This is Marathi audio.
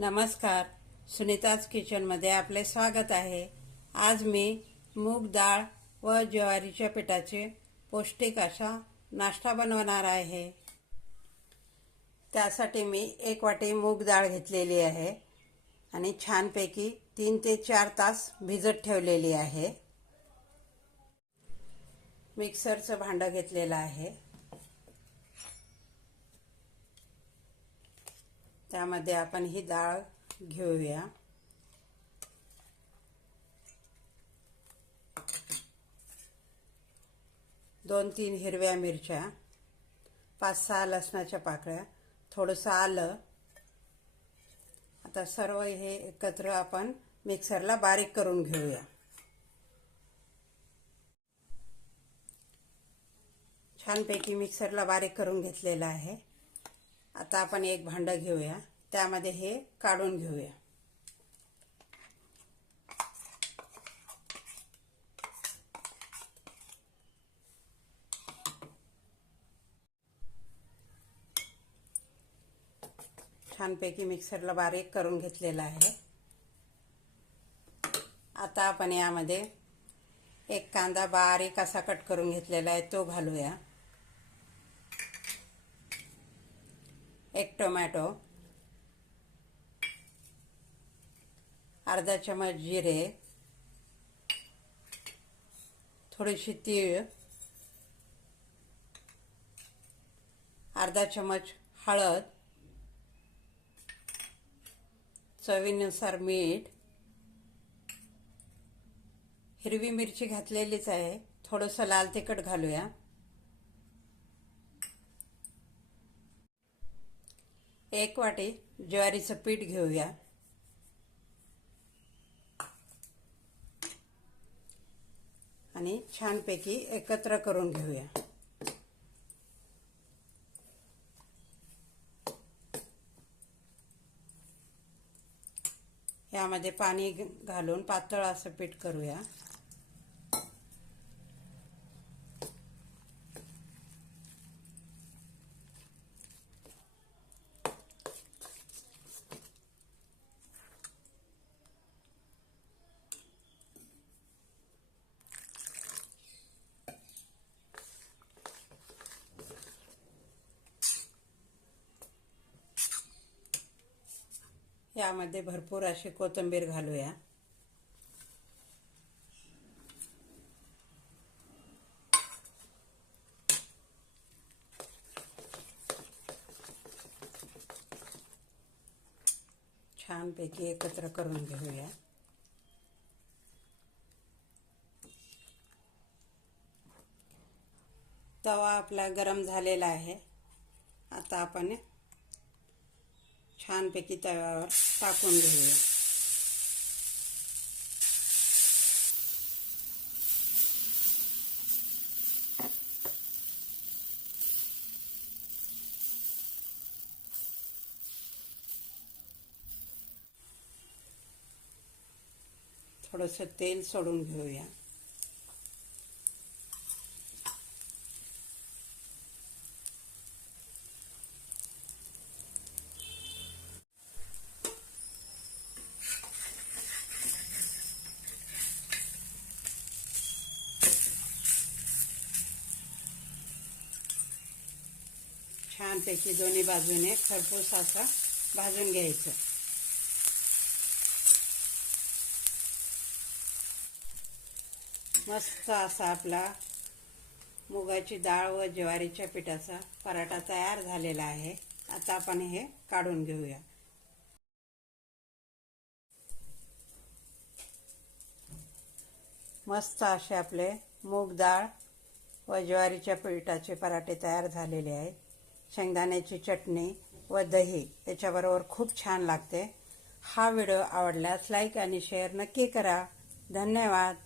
नमस्कार, सुनीताज किचनमध्ये आपले स्वागत आहे। आज मी मूग डाळ व ज्वारीच्या पिठाचे पौष्टिक असा नाश्ता बनवणार आहे। त्यासाठी मी 1 वाटी मूग डाळ घेतलेली आहे आणि छानपैकी 3 ते 4 तास भिजत ठेवलेली आहे। मिक्सरचं भांडं घेतलेलं आहे, त्यामध्ये आपण ही डाळ घेऊया। दोन तीन हिरव्या मिरच्या, 5-6 लसणाच्या पाकळ्या, थोडंसं आलं। आता सर्व हे एकत्र आपण मिक्सरला बारीक करून घेऊया। छानपैकी मिक्सरला बारीक करून घेतलेलं आहे। आता आपण एक भांडं घेऊया, त्यामध्ये हे काढून घेऊया। छानपैकी मिक्सरला बारीक करून घेतलेलं आहे। आता आपण यामध्ये एक कांदा बारीक असा कट करून घेतलेला आहे, तो घालूया। एक टोमॅटो, अर्धा चमच जिरे, थोडीशी तीळ, अर्धा चमच हळद, चवीनुसार मीठ, हिरवी मिरची घातलेलीच आहे, थोडंसं लाल तिखट घालूया। एक वाटी ज्वारीचं पीठ घेऊया आणि छानपैकी एकत्र करून घेऊया। यामध्ये पाणी घालून पातळ असं पीठ करूया। यामध्ये भरपूर अशी कोथिंबीर घालूया। छानपैकी एकत्र करून घेऊया। तवा आपला गरम झालेला आहे। आता आपण छानपैकी तव्यावर टाकून घेऊया। थोडंसं तेल सोडून घेऊया। छानपैकी दोन्ही बाजूने खरपूस असा भाजून घ्यायचं। मस्त असा आपला मुगाची डाळ व ज्वारीच्या पिठाचा पराठा तयार झालेला आहे। आता आपण हे काढून घेऊया। मस्त असे आपले मूग डाळ व ज्वारीच्या पिठाचे पराठे तयार झालेले आहेत। शेंगदाण्याची चटणी व दही याच्याबरोबर खूप छान लागते। हा व्हिडिओ आवडल्यास लाईक आणि शेअर नक्की करा। धन्यवाद।